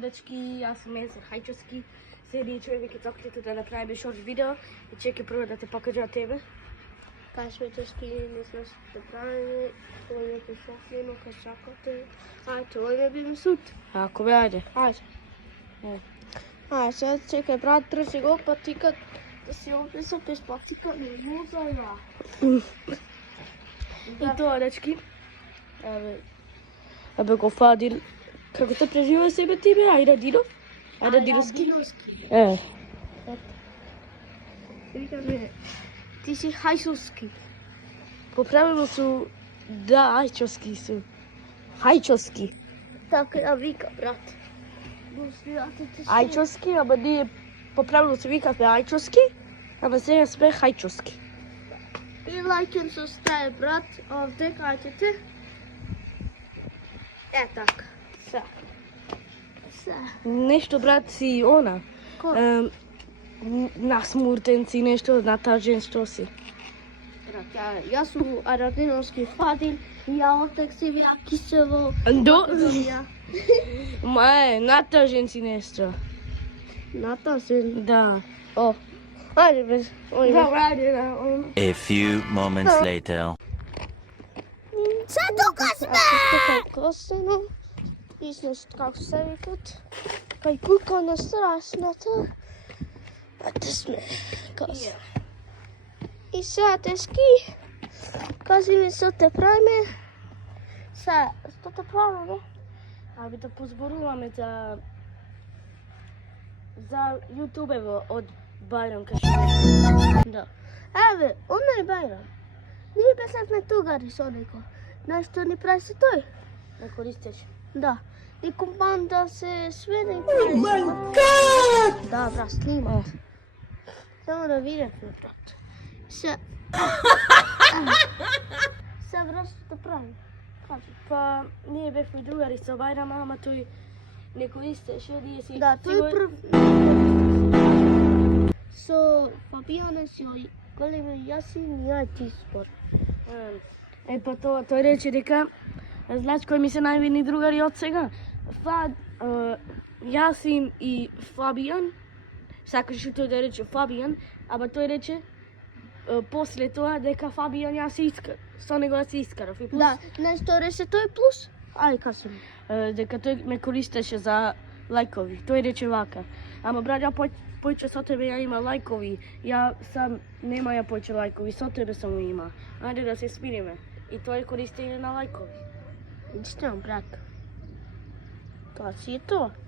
дечки, јас сум Месер Хајчовски. Седи човек ќе сакате да направиме шорт видео и ќе прво да те покажа тебе. Кашметешки не знам што прави, тоа е ќе сакнемо кај сакате. Ајде, тоа ме би сут. Ако бе, ајде. Ајде. Ајде, сега чекај брат, држи го патикат да си описам без патика не може ја. И тоа дечки. Абе го Фадил. Како те преживува себе ти бе? Ајде Дидо? Ајде Дидовски? Викаме, ти си Хајчовски. Поправено су, да, Ајчовски су. Хајчовски. Така ја вика, брат. Ајчовски, ама ние поправено се викавме Ајчовски, ама сега сме Хајчовски. И лајкен со стај, брат, овде каќете. Така. Се. Нешто, брат, си она. Кој? Насмуртен си, нешто натажен, што си. Брат, јас сум Арадиновски Фадил и ја отек си вија Кисево. Ма натажен си нешто. Натасен. Да. О, ајде бе. A few moments later. Се тука сме! Косено. Износ како се викат. Кај кука на страшната. Ете сме. Кос. И сега тешки. Кажи ми што те правиме. Сега, што те правиме бе? Аби да позборуваме за јутубево од Бајрам кај Да. Еве, оној Бајрам. Ние бесавме тугари со него. Знаеш што ни прави се тој? Не користеш. Да. И команда се сведе. Oh my god! Да, брат, снима. Само да видите, брат. Се... Се, брат, што прави? Кажи. Па, ние бевме другари со Бајрама, ама тој не користеше, ние си... Да, тој прв... Со Фабијане си големи Јасин и ти спор. Па тој рече дека, знаеш кој ми се највидни другари од сега? Јасин и Фабијан, сакаше тој да рече Фабијан, ама тој рече после тоа дека Фабијан ја се искар, со него ја се искарав. Да, не што рече тој плюс? Ај, кажи ми. Дека тој ме користеше за лајкови, тој рече вака. Ама брат, ја појче со тебе ја има лајкови, ја сам нема ја појче лајкови, со тебе само има. Ајде да се смириме. И тој користење на лајкови. Што, брат? Тоа си е тоа.